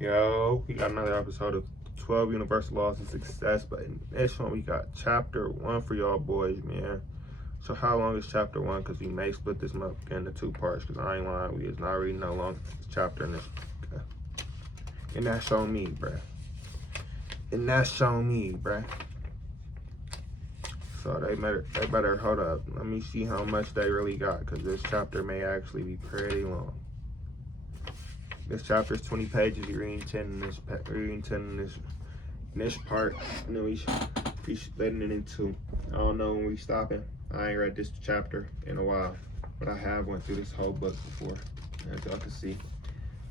Yo, we got another episode of 12 Universal Laws of Success, but in this one we got chapter 1 for y'all boys, man. So how long is chapter 1? Because we may split this up into two parts, because I ain't lying, we is not reading no long chapter in this. And that's showing me, bruh. So they better hold up. Let me see how much they really got, because this chapter may actually be pretty long. This chapter is 20 pages. You're reading 10 in this. In this part, and then we be splitting it into. I don't know when we stopping. I ain't read this chapter in a while, but I have went through this whole book before, as y'all can see.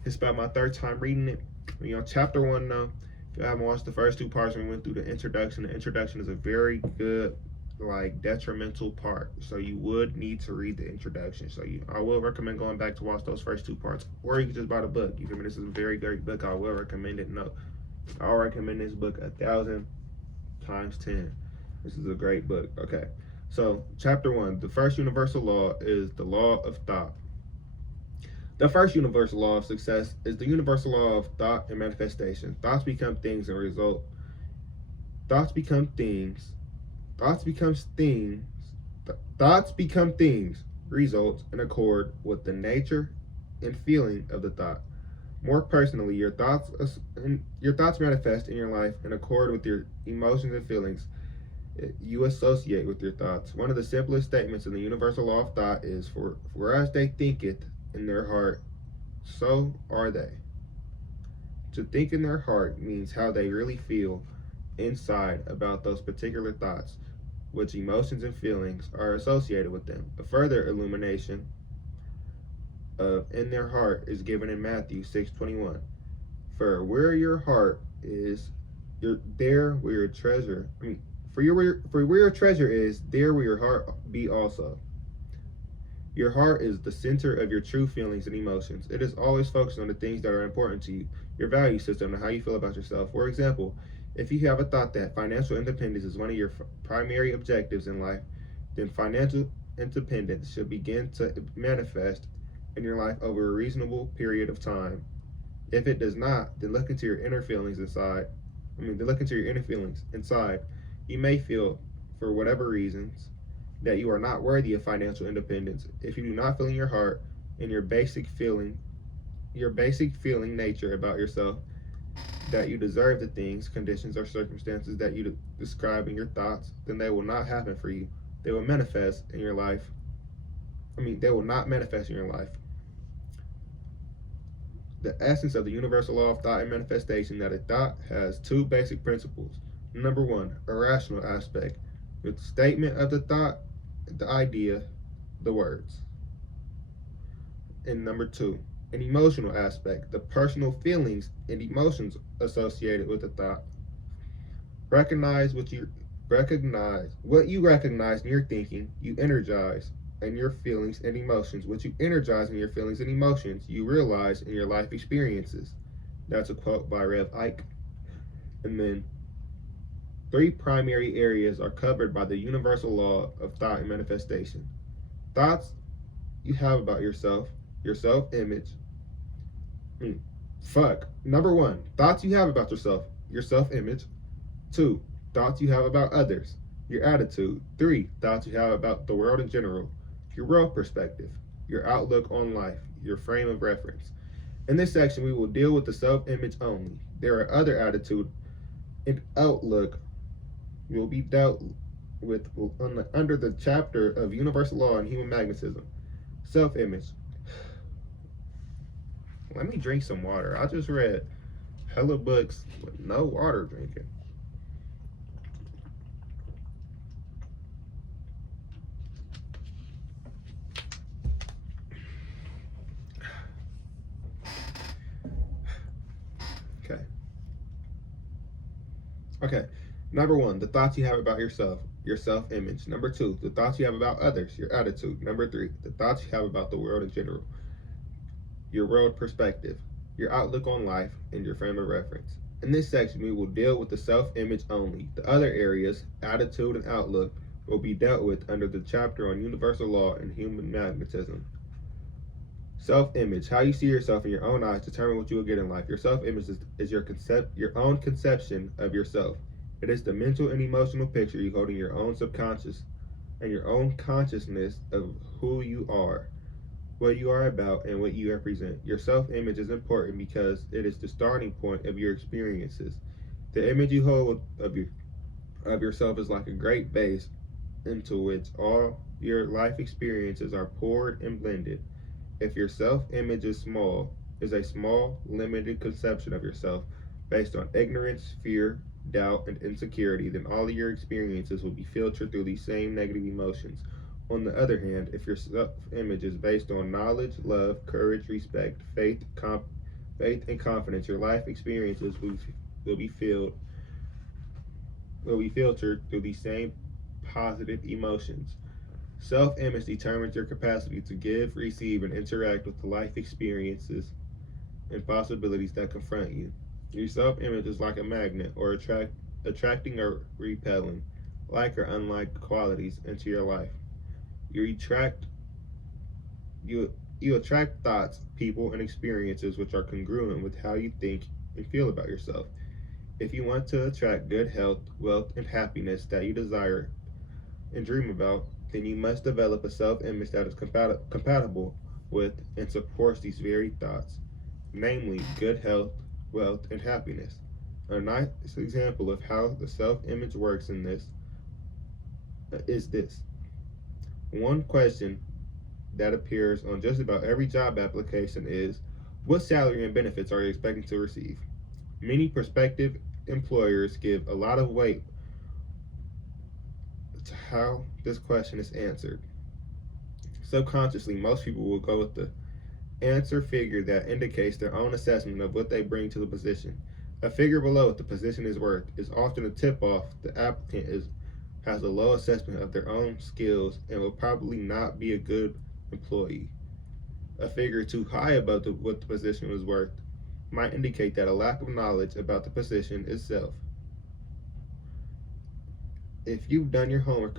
It's about my third time reading it. We on chapter 1 now. If you haven't watched the first two parts, we went through the introduction. The introduction is a very good, like, detrimental part, so you would need to read the introduction. So I will recommend going back to watch those first two parts, or you can just buy the book. You feel me? This is a very great book. I will recommend it. No, I'll recommend this book 1,000 times 10. This is a great book. Okay, so chapter 1, the first universal law is the law of thought. The first universal law of success is the universal law of thought and manifestation. Thoughts become things and result. Thoughts become things. Thoughts become things, results in accord with the nature and feeling of the thought. More personally, your thoughts manifest in your life in accord with your emotions and feelings you associate with your thoughts. One of the simplest statements in the universal law of thought is, for as they think it in their heart, so are they. To think in their heart means how they really feel inside about those particular thoughts, which emotions and feelings are associated with them. A further illumination of in their heart is given in Matthew 6:21. For where your heart is, there where your treasure. For where your treasure is, there will your heart be also. Your heart is the center of your true feelings and emotions. It is always focused on the things that are important to you, your value system, and how you feel about yourself. For example, if you have a thought that financial independence is one of your primary objectives in life, then financial independence should begin to manifest in your life over a reasonable period of time. If it does not, then look into your inner feelings inside. You may feel, for whatever reasons, that you are not worthy of financial independence. If you do not feel in your heart and your basic feeling nature about yourself that you deserve the things, conditions, or circumstances that you describe in your thoughts, then they will not happen for you. They will manifest in your life. They will not manifest in your life. The essence of the universal law of thought and manifestation that a thought has two basic principles. Number 1, a rational aspect, with the statement of the thought, the idea, the words. And number 2, an emotional aspect, the personal feelings and emotions associated with the thought. Recognize what you recognize in your thinking, you energize in your feelings and emotions. What you energize in your feelings and emotions, you realize in your life experiences. That's a quote by Rev Ike. And then 3 primary areas are covered by the universal law of thought and manifestation. Thoughts you have about yourself, your self-image. Number 1, thoughts you have about yourself, your self-image. 2, thoughts you have about others, your attitude. 3, thoughts you have about the world in general, your world perspective, your outlook on life, your frame of reference. In this section, we will deal with the self-image only. There are other attitude and outlook will be dealt with under the chapter of universal law and human magnetism. Self-image. Let me drink some water. I just read hella books with no water drinking. Okay. Number 1, the thoughts you have about yourself, your self-image. Number 2, the thoughts you have about others, your attitude. Number 3, the thoughts you have about the world in general, your world perspective, your outlook on life, and your frame of reference. In this section, we will deal with the self-image only. The other areas, attitude and outlook, will be dealt with under the chapter on universal law and human magnetism. Self-image. How you see yourself in your own eyes determine what you will get in life. Your self-image is your own conception of yourself. It is the mental and emotional picture you hold in your own subconscious and your own consciousness of who you are, what you are about, and what you represent. Your self-image is important because it is the starting point of your experiences. The image you hold of yourself is like a great base into which all your life experiences are poured and blended. If your self-image is a small, limited conception of yourself based on ignorance, fear, doubt, and insecurity, then all of your experiences will be filtered through these same negative emotions. On the other hand, if your self-image is based on knowledge, love, courage, respect, faith, and confidence, your life experiences will be filled will be filtered through these same positive emotions. Self image determines your capacity to give, receive, and interact with the life experiences and possibilities that confront you. Your self image is like a magnet or attracting or repelling like or unlike qualities into your life. You attract you you attract thoughts, people, and experiences which are congruent with how you think and feel about yourself. If you want to attract good health, wealth, and happiness that you desire and dream about, then you must develop a self image that is compatible with and supports these very thoughts, namely good health, wealth, and happiness. A nice example of how the self image works in this is this. One question that appears on just about every job application is, what salary and benefits are you expecting to receive? Many prospective employers give a lot of weight to how this question is answered. Subconsciously, most people will go with the answer figure that indicates their own assessment of what they bring to the position. A figure below what the position is worth is often a tip off the applicant has a low assessment of their own skills and will probably not be a good employee. A figure too high above what the position was worth might indicate that a lack of knowledge about the position itself. If you've done your homework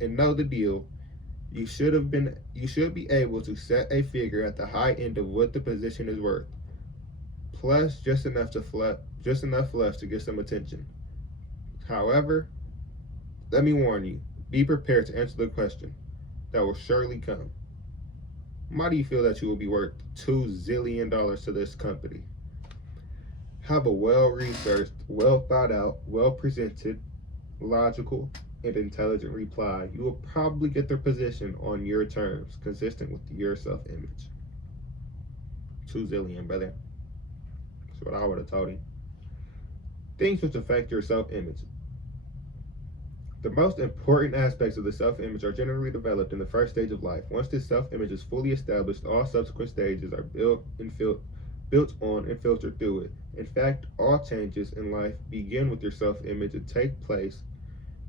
and know the deal, you should be able to set a figure at the high end of what the position is worth, plus just enough left to get some attention. However, let me warn you, be prepared to answer the question that will surely come. Why do you feel that you will be worth $2 zillion to this company? Have a well-researched, well-thought-out, well-presented, logical, and intelligent reply. You will probably get the position on your terms, consistent with your self-image. 2 zillion, brother. That's what I would have told him. Things which affect your self-image. The most important aspects of the self-image are generally developed in the first stage of life. Once this self-image is fully established, all subsequent stages are built on and filtered through it. In fact, all changes in life begin with your self-image and take place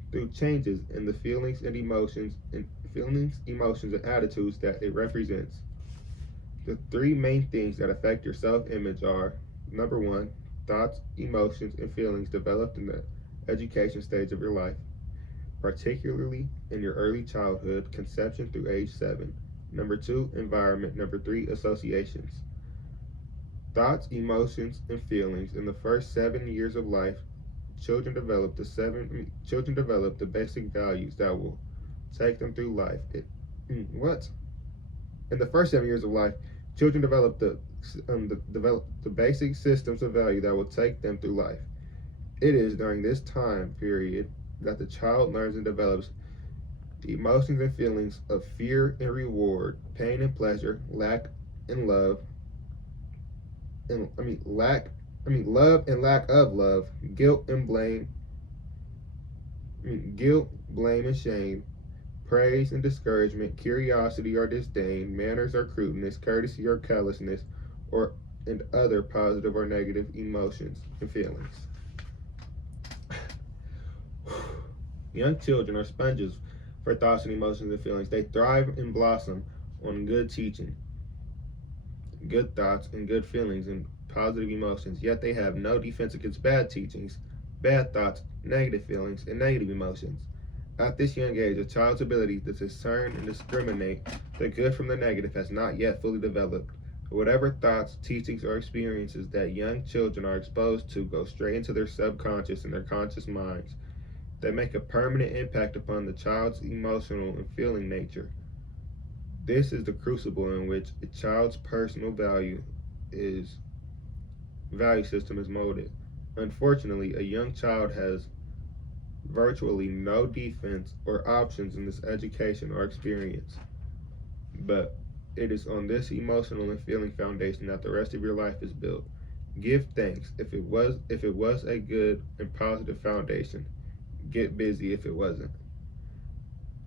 through changes in the feelings, emotions, and attitudes that it represents. The three main things that affect your self-image are: number one, thoughts, emotions, and feelings developed in the education stage of your life, particularly in your early childhood, conception through age 7. Number 2, environment. Number 3, associations. Thoughts, emotions, and feelings. In the first 7 years of life, children develop the basic values that will take them through life. What? In the first 7 years of life, children develop the basic systems of value that will take them through life. It is during this time period that the child learns and develops the emotions and feelings of fear and reward, pain and pleasure, lack and love, love and lack of love, guilt, blame and shame, praise and discouragement, curiosity or disdain, manners or crudeness, courtesy or callousness, and other positive or negative emotions and feelings. Young children are sponges for thoughts and emotions and feelings. They thrive and blossom on good teaching, good thoughts, and good feelings and positive emotions. Yet they have no defense against bad teachings, bad thoughts, negative feelings, and negative emotions. At this young age, a child's ability to discern and discriminate the good from the negative has not yet fully developed. Whatever thoughts, teachings, or experiences that young children are exposed to go straight into their subconscious and their conscious minds. They make a permanent impact upon the child's emotional and feeling nature. This is the crucible in which a child's personal value system is molded. Unfortunately, a young child has virtually no defense or options in this education or experience. But it is on this emotional and feeling foundation that the rest of your life is built. Give thanks if it was a good and positive foundation. Get busy if it wasn't.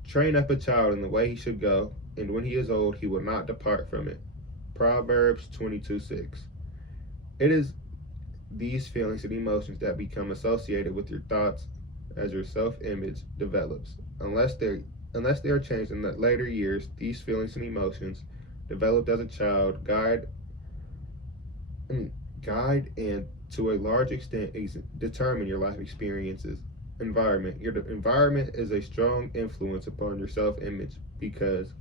Train up a child in the way he should go, and when he is old, he will not depart from it. Proverbs 22:6. It is these feelings and emotions that become associated with your thoughts as your self-image develops. Unless they are changed in the later years, these feelings and emotions developed as a child guide and to a large extent determine your life experiences. Environment. Your environment is a strong influence upon your self-image because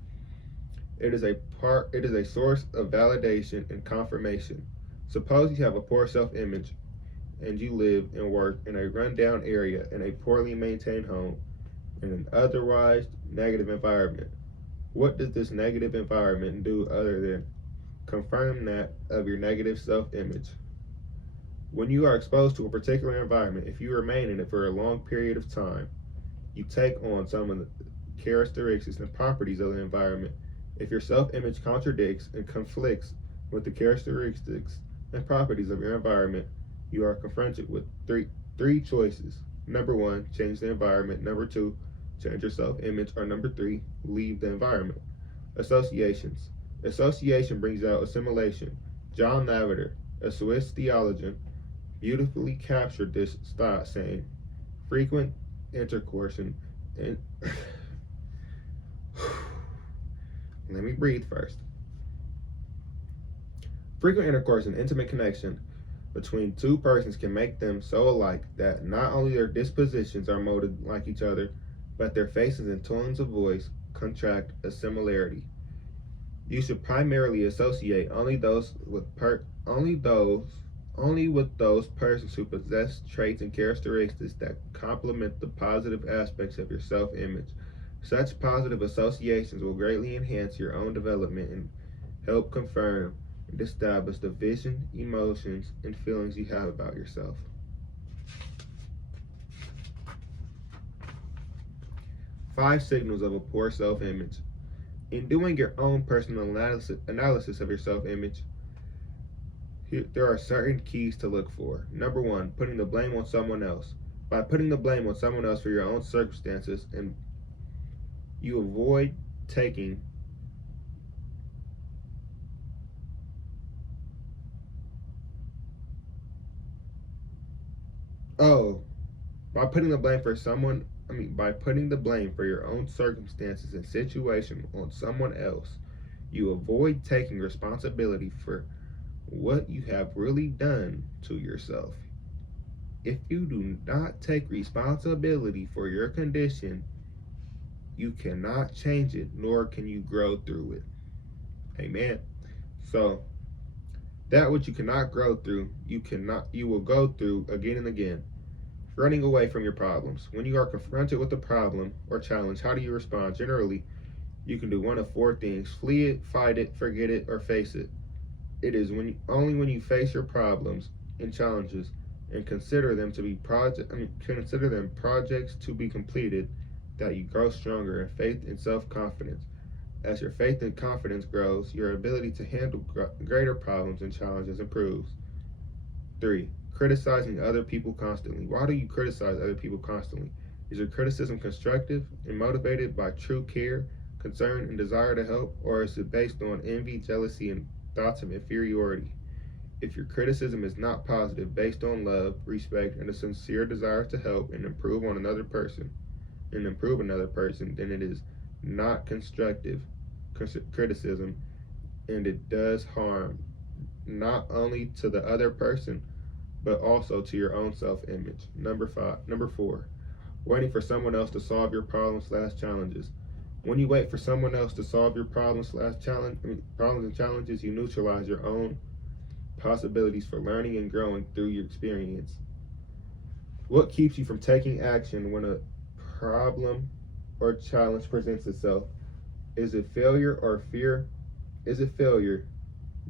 it is a source of validation and confirmation. Suppose you have a poor self-image and you live and work in a rundown area in a poorly maintained home in an otherwise negative environment. What does this negative environment do other than confirm that of your negative self-image? When you are exposed to a particular environment, if you remain in it for a long period of time, you take on some of the characteristics and properties of the environment. If your self-image contradicts and conflicts with the characteristics and properties of your environment, you are confronted with three choices. Number one, change the environment. Number two, change your self-image. Or number three, leave the environment. Associations. Association brings out assimilation. John Lavater, a Swiss theologian, beautifully captured this thought, saying, frequent intercourse and let me breathe first. Frequent intercourse and intimate connection between two persons can make them so alike that not only their dispositions are molded like each other, but their faces and tones of voice contract a similarity. You should primarily associate only with those persons who possess traits and characteristics that complement the positive aspects of your self-image. Such positive associations will greatly enhance your own development and help confirm and establish the vision, emotions, and feelings you have about yourself. 5 signals of a poor self-image. In doing your own personal analysis of your self-image, there are certain keys to look for. Number 1, putting the blame on someone else. By putting the blame on someone else for your own circumstances, and you avoid taking by putting the blame for your own circumstances and situation on someone else, you avoid taking responsibility for what you have really done to yourself. If you do not take responsibility for your condition, you cannot change it, nor can you grow through it. Amen. So that which you cannot grow through, you will go through again and again. Running away from your problems. When you are confronted with a problem or challenge, how do you respond? Generally, you can do one of 4 things: flee it, fight it, forget it, or face it. It is only when you face your problems and challenges and consider them projects to be completed that you grow stronger in faith and self-confidence. As your faith and confidence grows, your ability to handle greater problems and challenges improves. 3. Criticizing other people constantly. Why do you criticize other people constantly? Is your criticism constructive and motivated by true care, concern, and desire to help, or is it based on envy, jealousy, and thoughts of inferiority? If your criticism is not positive, based on love, respect, and a sincere desire to help and improve another person, then it is not constructive criticism, and it does harm not only to the other person but also to your own self-image. Number 4, waiting for someone else to solve your problems/challenges. When you wait for someone else to solve your problems and challenges, you neutralize your own possibilities for learning and growing through your experience. What keeps you from taking action when a problem or challenge presents itself? Is it failure or fear? Is it failure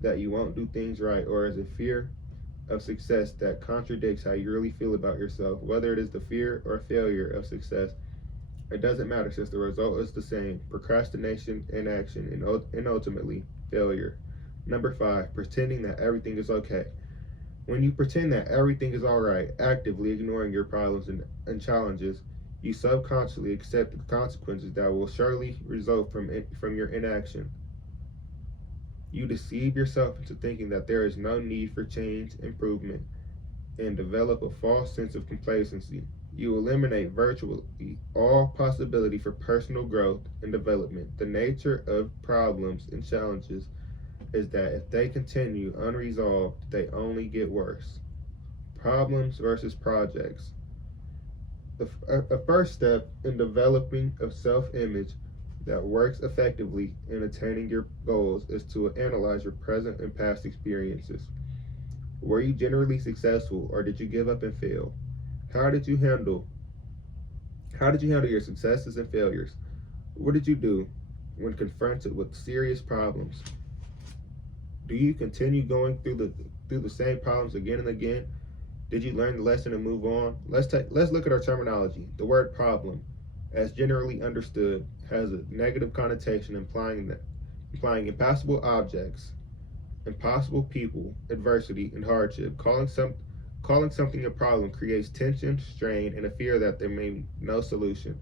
that you won't do things right, or is it fear of success that contradicts how you really feel about yourself? Whether it is the fear or failure of success, it doesn't matter since the result is the same: procrastination, inaction, and ultimately failure. Number 5, pretending that everything is okay. When you pretend that everything is alright, actively ignoring your problems and challenges, you subconsciously accept the consequences that will surely result from your inaction. You deceive yourself into thinking that there is no need for change, improvement, and develop a false sense of complacency. You eliminate virtually all possibility for personal growth and development. The nature of problems and challenges is that if they continue unresolved, they only get worse. Problems versus projects. A first step in developing a self-image that works effectively in attaining your goals is to analyze your present and past experiences. Were you generally successful, or did you give up and fail? How did you handle your successes and failures? What did you do when confronted with serious problems? Do you continue going through the same problems again and again? Did you learn the lesson and move on? Let's look at our terminology. The word problem, as generally understood, has a negative connotation implying impossible objects, impossible people, adversity, and hardship. Calling something a problem creates tension, strain, and a fear that there may be no solution.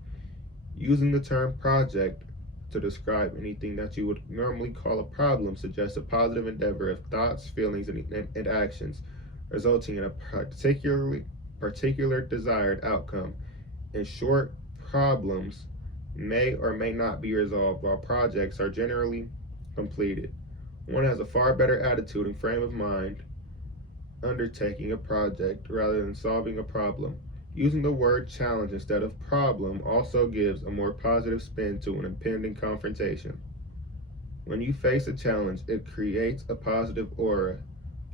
Using the term project to describe anything that you would normally call a problem suggests a positive endeavor of thoughts, feelings, and actions, resulting in a particular desired outcome. In short, problems may or may not be resolved, while projects are generally completed. One has a far better attitude and frame of mind undertaking a project rather than solving a problem. Using the word challenge instead of problem also gives a more positive spin to an impending confrontation. When you face a challenge, it creates a positive aura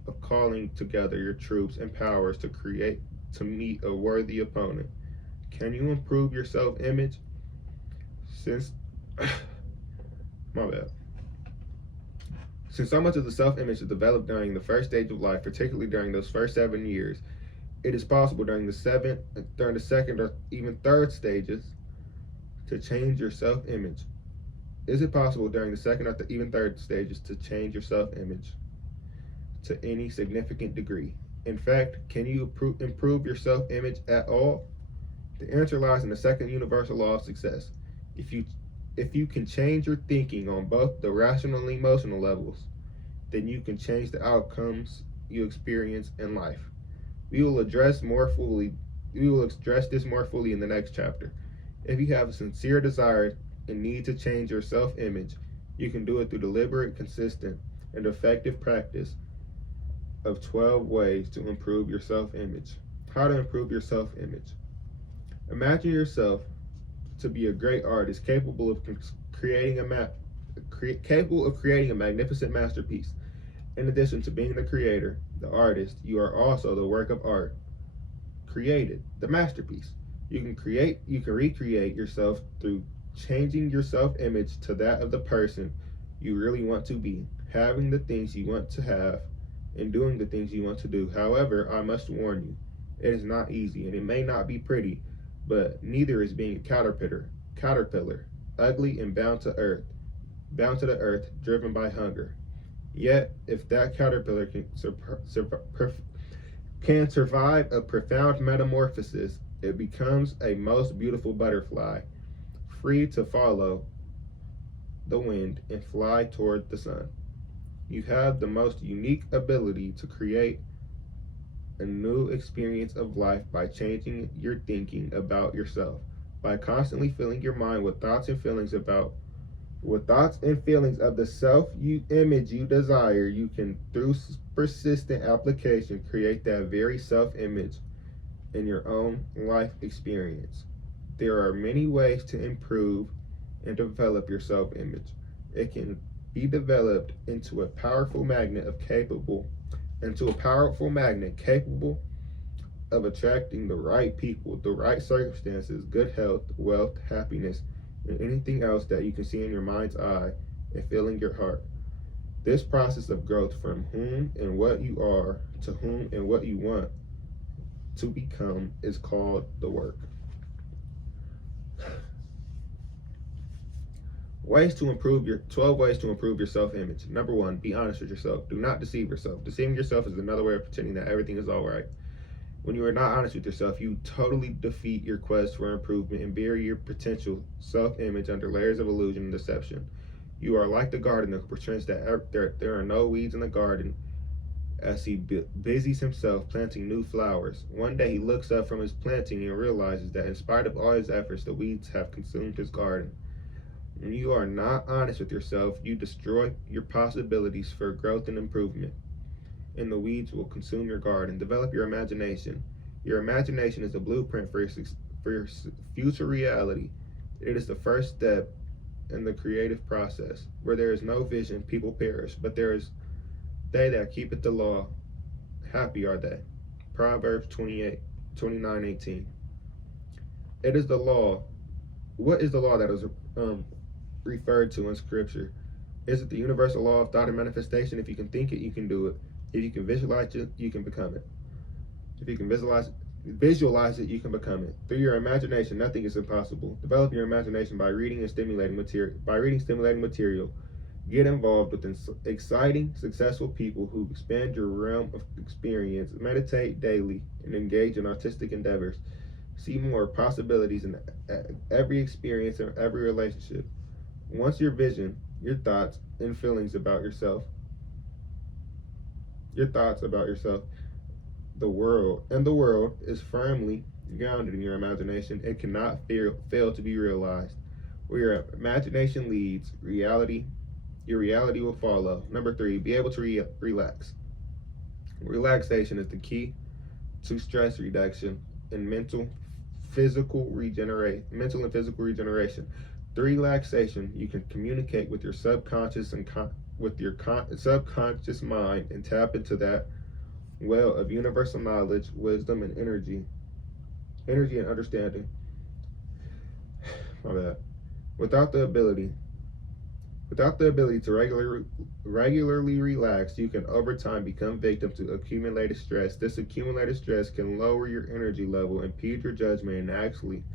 of calling together your troops and powers to meet a worthy opponent. Can you improve your self-image? Since my bad. Since so much of the self-image is developed during the first stage of life, particularly during those first 7 years, it is possible during the second or even third stages to change your self-image. Is it possible during the second or even third stages to change your self-image to any significant degree? In fact, can you improve your self-image at all? The answer lies in the second universal law of success. If you can change your thinking on both the rational and emotional levels, then you can change the outcomes you experience in life. We will address this more fully in the next chapter. If you have a sincere desire and need to change your self-image, you can do it through deliberate, consistent, and effective practice of 12 ways to improve your self-image. How to improve your self-image. Imagine yourself to be a great artist capable of creating a magnificent masterpiece. In addition to being the creator, the artist, you are also the work of art created, the masterpiece. You can recreate yourself through changing your self-image to that of the person you really want to be, having the things you want to have, and doing the things you want to do. However, I must warn you, it is not easy, and it may not be pretty, but neither is being a caterpillar, ugly and bound to the earth, driven by hunger. Yet, if that caterpillar can survive a profound metamorphosis, it becomes a most beautiful butterfly, free to follow the wind and fly toward the sun. You have the most unique ability to create a new experience of life by changing your thinking about yourself. By constantly filling your mind with thoughts and feelings of the self-image you desire, you can, through persistent application, create that very self-image in your own life experience. There are many ways to improve and develop your self-image. It can be developed into a powerful magnet capable of attracting the right people, the right circumstances, good health, wealth, happiness, and anything else that you can see in your mind's eye and feel in your heart. This process of growth from whom and what you are to whom and what you want to become is called the work. Ways to improve your 12 ways to improve your self-image. Number 1, be honest with yourself. Do not deceive yourself. Deceiving yourself is another way of pretending that everything is all right. When you are not honest with yourself, you totally defeat your quest for improvement and bury your potential self-image under layers of illusion and deception. You are like the gardener who pretends that there are no weeds in the garden as he busies himself planting new flowers. One day he looks up from his planting and realizes that in spite of all his efforts, the weeds have consumed his garden. When you are not honest with yourself, you destroy your possibilities for growth and improvement, and the weeds will consume your garden. Develop your imagination. Your imagination is the blueprint for your future reality. It is the first step in the creative process. Where there is no vision, people perish, but there is they that keepeth the law. Happy are they. Proverbs 29:18. It is the law. What is the law that is referred to in Scripture? Is it the universal law of thought and manifestation? If you can think it, you can do it. If you can visualize it, you can become it. If you can visualize it, you can become it. Through your imagination, nothing is impossible. Develop your imagination by reading stimulating material. Get involved with exciting, successful people who expand your realm of experience. Meditate daily and engage in artistic endeavors. See more possibilities in every experience and every relationship. Once your vision, your thoughts and feelings about yourself, the world is firmly grounded in your imagination. It cannot fail to be realized. Where your imagination leads, your reality will follow. Number 3, be able to relax. Relaxation is the key to stress reduction and mental and physical regeneration. Through relaxation, you can communicate with your subconscious and with your subconscious mind and tap into that well of universal knowledge, wisdom, and energy and understanding. My bad. Without the ability to regularly relax, you can over time become victim to accumulated stress. This accumulated stress can lower your energy level, impede your judgment, and actually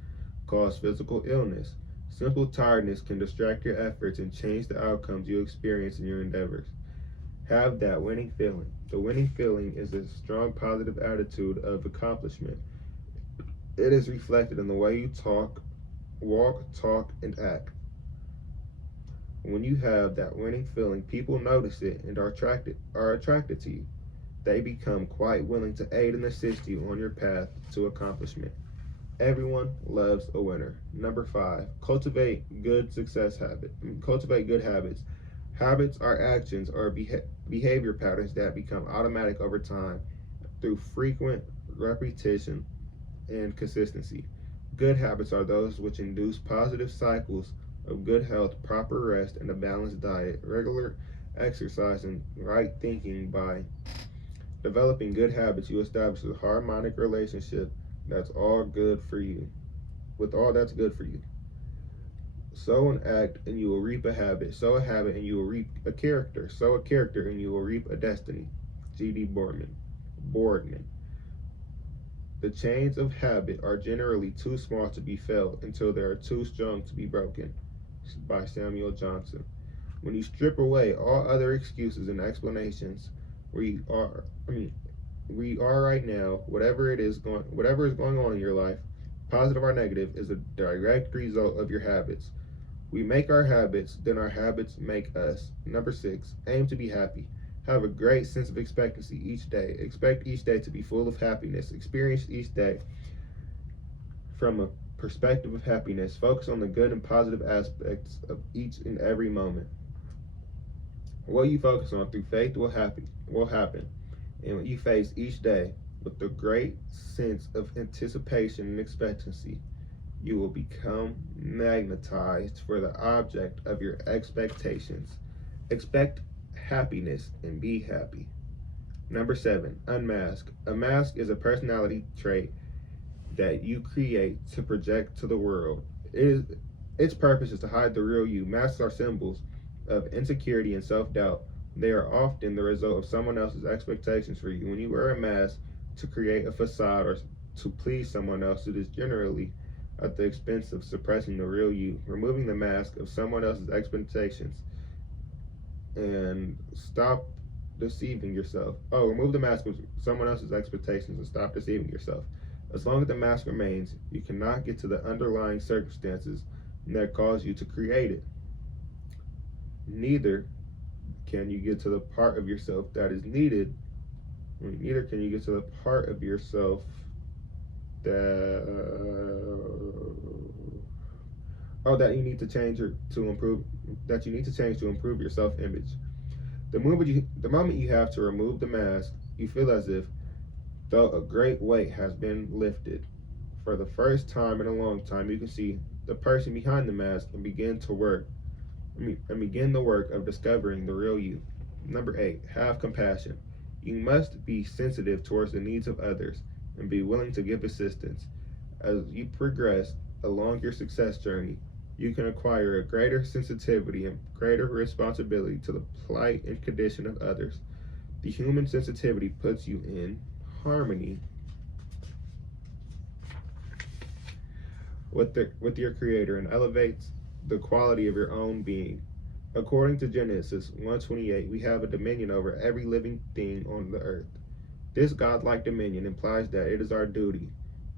cause physical illness. Simple tiredness can distract your efforts and change the outcomes you experience in your endeavors. Have that winning feeling. The winning feeling is a strong positive attitude of accomplishment. It is reflected in the way you walk, talk, and act. When you have that winning feeling, people notice it and are attracted to you. They become quite willing to aid and assist you on your path to accomplishment. Everyone loves a winner. Number 5, cultivate good habits. Habits are actions or behavior patterns that become automatic over time through frequent repetition and consistency. Good habits are those which induce positive cycles of good health, proper rest, and a balanced diet, regular exercise, and right thinking. By developing good habits, you establish a harmonic relationship that's all good for you, with all that's good for you. Sow an act and you will reap a habit. Sow a habit and you will reap a character. Sow a character and you will reap a destiny. G.D. Boardman. The chains of habit are generally too small to be felt until they are too strong to be broken. By Samuel Johnson. When you strip away all other excuses and explanations, we are right now, whatever is going on in your life, positive or negative, is a direct result of your habits. We make our habits, then our habits make us. Number 6, aim to be happy. Have a great sense of expectancy each day. Expect each day to be full of happiness. Experience each day from a perspective of happiness. Focus on the good and positive aspects of each and every moment. What you focus on through faith will happen. And what you face each day with a great sense of anticipation and expectancy, You will become magnetized for the object of your expectations. Expect happiness and be happy. Number 7, unmask. A mask is a personality trait that you create to project to the world. Its purpose is to hide the real you. Masks are symbols of insecurity and self doubt. They are often the result of someone else's expectations for you. When you wear a mask to create a facade or to please someone else, it is generally at the expense of suppressing the real you. Removing the mask of someone else's expectations and stop deceiving yourself. Remove the mask of someone else's expectations and stop deceiving yourself. As long as the mask remains, you cannot get to the underlying circumstances that cause you to create it. Neither can you get to the part of yourself that is needed. Neither can you get to the part of yourself that you need to change to improve your self-image. The moment you have to remove the mask, you feel as if though a great weight has been lifted. For the first time in a long time, you can see the person behind the mask and begin the work of discovering the real you. Number 8, have compassion. You must be sensitive towards the needs of others and be willing to give assistance. As you progress along your success journey, you can acquire a greater sensitivity and greater responsibility to the plight and condition of others. The human sensitivity puts you in harmony with your Creator and elevates the quality of your own being. According to Genesis 1:28, we have a dominion over every living thing on the earth. This godlike dominion implies that it is our duty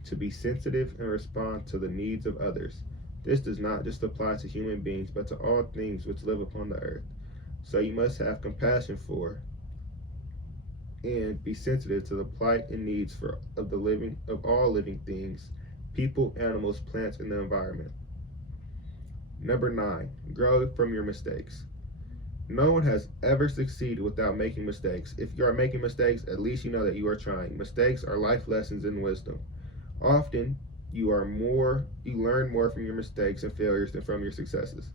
to be sensitive and respond to the needs of others. This does not just apply to human beings, but to all things which live upon the earth. So you must have compassion for and be sensitive to the plight and needs of all living things, people, animals, plants, and the environment. Number 9, grow from your mistakes. No one has ever succeeded without making mistakes. If you are making mistakes, at least you know that you are trying. Mistakes are life lessons and wisdom. Often, you learn more from your mistakes and failures than from your successes.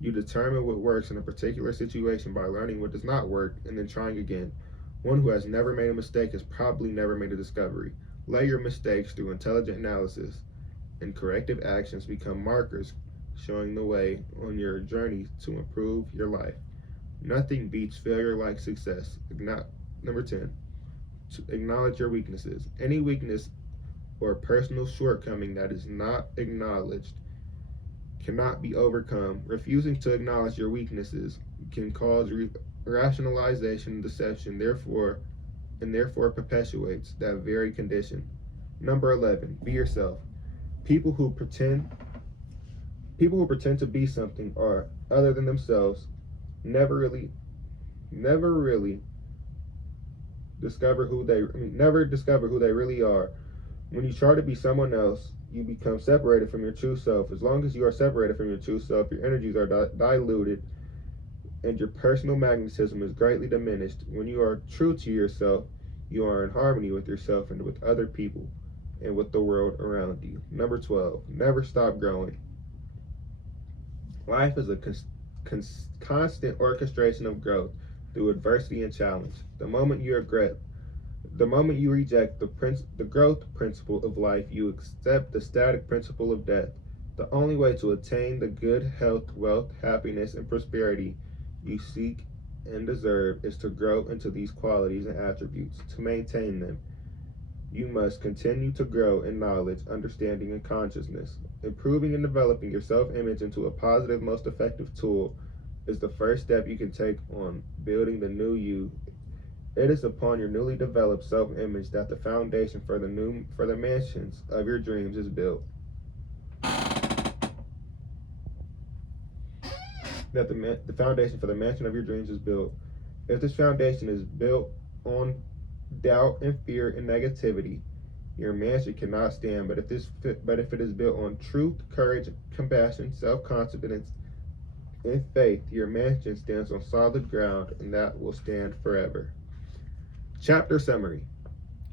You determine what works in a particular situation by learning what does not work and then trying again. One who has never made a mistake has probably never made a discovery. Let your mistakes through intelligent analysis and corrective actions become markers showing the way on your journey to improve your life. Nothing beats failure like success. Number 10, to acknowledge your weaknesses. Any weakness or personal shortcoming that is not acknowledged cannot be overcome. Refusing to acknowledge your weaknesses can cause rationalization and deception, therefore perpetuates that very condition. Number 11, be yourself. People who pretend to be something or other than themselves never really discover who they really are. When you try to be someone else, you become separated from your true self. As long as you are separated from your true self, your energies are diluted and your personal magnetism is greatly diminished. When you are true to yourself, you are in harmony with yourself and with other people and with the world around you. Number 12, never stop growing. Life is a constant orchestration of growth through adversity and challenge. The moment you reject the growth principle of life, you accept the static principle of death. The only way to attain the good health, wealth, happiness, and prosperity you seek and deserve is to grow into these qualities and attributes. To maintain them, you must continue to grow in knowledge, understanding, and consciousness. Improving and developing your self-image into a positive, most effective tool is the first step you can take on building the new you. It is upon your newly developed self-image that the foundation for the mansions of your dreams is built. The foundation for the mansion of your dreams is built. If this foundation is built on doubt and fear and negativity, your mansion cannot stand. But if it is built on truth, courage, compassion, self-confidence, and faith, your mansion stands on solid ground, and that will stand forever. Chapter summary.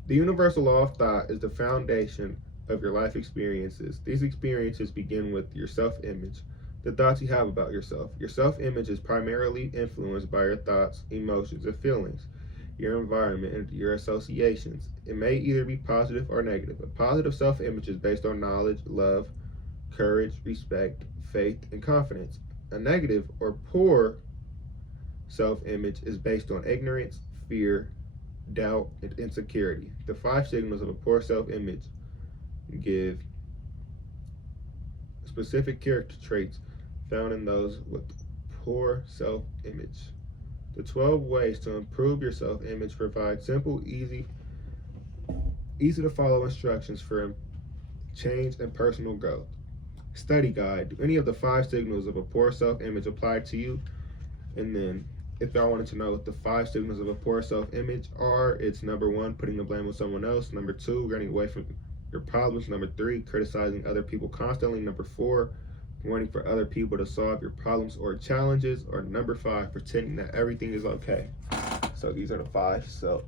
The universal law of thought is the foundation of your life experiences. These experiences begin with your self-image, the thoughts you have about yourself. Your self-image is primarily influenced by your thoughts, emotions, and feelings, your environment, and your associations. It may either be positive or negative. A positive self-image is based on knowledge, love, courage, respect, faith, and confidence. A negative or poor self-image is based on ignorance, fear, doubt, and insecurity. The 5 signals of a poor self-image give specific character traits found in those with poor self-image. The 12 ways to improve your self-image provide simple, easy to follow instructions for change and personal growth. Study guide. Do any of the 5 signals of a poor self-image apply to you? And then if y'all wanted to know what the 5 signals of a poor self-image are, it's number 1, putting the blame on someone else. Number 2, running away from your problems. Number 3, criticizing other people constantly. Number 4, wanting for other people to solve your problems or challenges. Or number 5, pretending that everything is okay. So these are the 5. So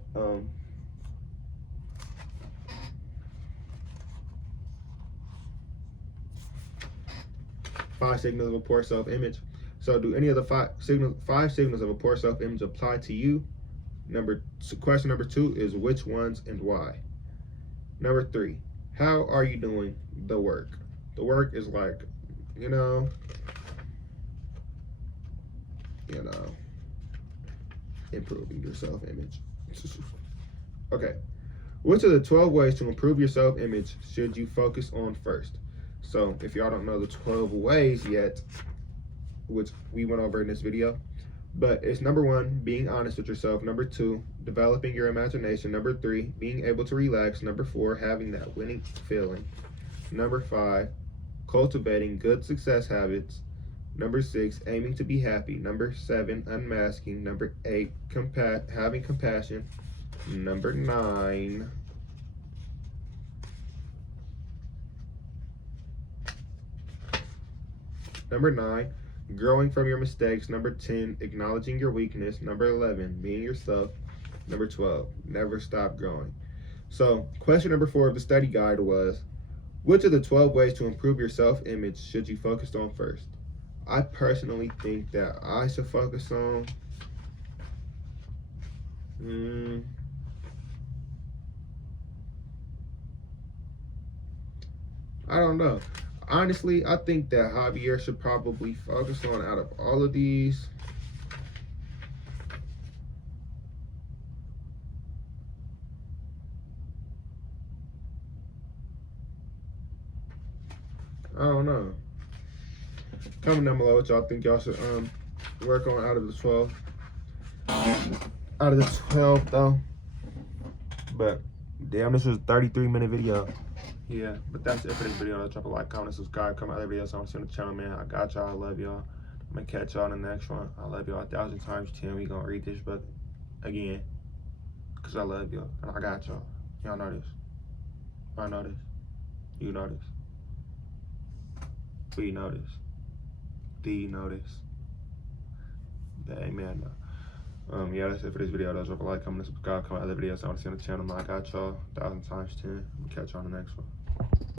5 signals of a poor self-image. So do any of the 5 signals of a poor self-image apply to you? Question number 2 is which ones and why? Number 3, how are you doing the work? The work is like, improving your self-image. Okay. Which of the 12 ways to improve your self-image should you focus on first? So if y'all don't know the 12 ways yet, which we went over in this video, but it's number 1, being honest with yourself. Number 2, developing your imagination. Number 3, being able to relax. Number 4, having that winning feeling. Number 5, cultivating good success habits. Number 6, aiming to be happy. Number 7, unmasking. Number 8, having compassion. Number 9, growing from your mistakes. Number 10, acknowledging your weakness. Number 11, being yourself. Number 12, never stop growing. So question number 4 of the study guide was, which of the 12 ways to improve your self-image should you focus on first? I personally think that I should focus on I don't know. Honestly, I think that Javier should probably focus on, out of all of these, I don't know. Comment down below what y'all think y'all should work on out of the 12. Out of the 12 though. But damn, this was a 33-minute video. Yeah, but that's it for this video. Drop a like, comment, subscribe, comment other videos on the channel, man. I got y'all. I love y'all. I'm gonna catch y'all in the next one. I love y'all 1,000 times 10. We gonna read this book again, cause I love y'all and I got y'all. Y'all know this. I know this. You know this. We know this. Do you know this? Amen. Yeah, that's it for this video. Drop a like, comment, subscribe, comment other videos I want to see on the channel. I got y'all 1,000 times 10. I'm gonna catch y'all on the next one.